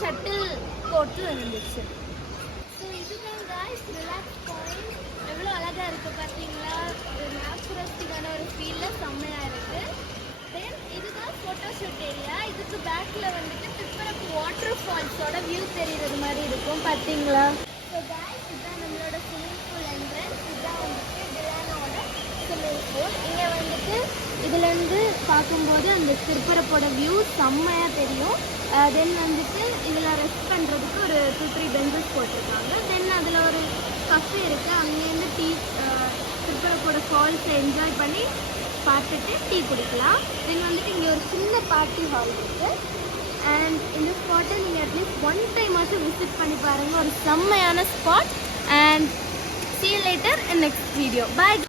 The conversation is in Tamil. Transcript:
ஷட்டில் கோர்ட்டு இருந்துச்சு. ஸோ இதுதான் காய்ஸ் ரிலாக்ஸ் பாயிண்ட். எவ்வளோ அழகாக இருக்குது பார்த்தீங்களா? ஒரு நேச்சுரஸ்டிக்கான ஒரு ஃபீலில் செம்மையாக இருக்குது. தென் இதுதான் ஃபோட்டோ ஷூட் ஏரியா. இதுக்கு பேக்கில் வந்துட்டு திப்பரப்பு வாட்டர் ஃபால்ஸோட வியூ தெரிகிறது மாதிரி இருக்கும் பார்த்தீங்களா? ஸோ காய்ஸ் இதுதான் நம்மளோட ஸ்விம்மிங் பூல் என்ட்ரன்ஸ். இதுதான் வந்துட்டு டிலானோட ஸ்விம்மிங் பூல். இங்கே வந்துட்டு இதுலேருந்து பார்க்கும்போது அந்த திருப்பரப்போட வியூ செம்மையாக தெரியும். தென் வந்துட்டு இதில் ரெஸ்ட் பண்ணுறதுக்கு ஒரு 2-3 பெஞ்சஸ் போட்டிருக்காங்க. தென் அதில் ஒரு கஃபே இருக்குது. அங்கேருந்து டீ திருப்பரப்போட ஃபால்ஸை என்ஜாய் பண்ணி பார்த்துட்டு டீ குடிக்கலாம். தென் வந்துட்டு இங்கே ஒரு சின்ன பார்ட்டி ஹால் இருக்குது. அண்ட் இந்த ஸ்பாட்டை நீங்கள் அட்லீஸ்ட் 1 டைம் விசிட் பண்ணி பாருங்கள். ஒரு செம்மையான spot. And see you later in next video. Bye.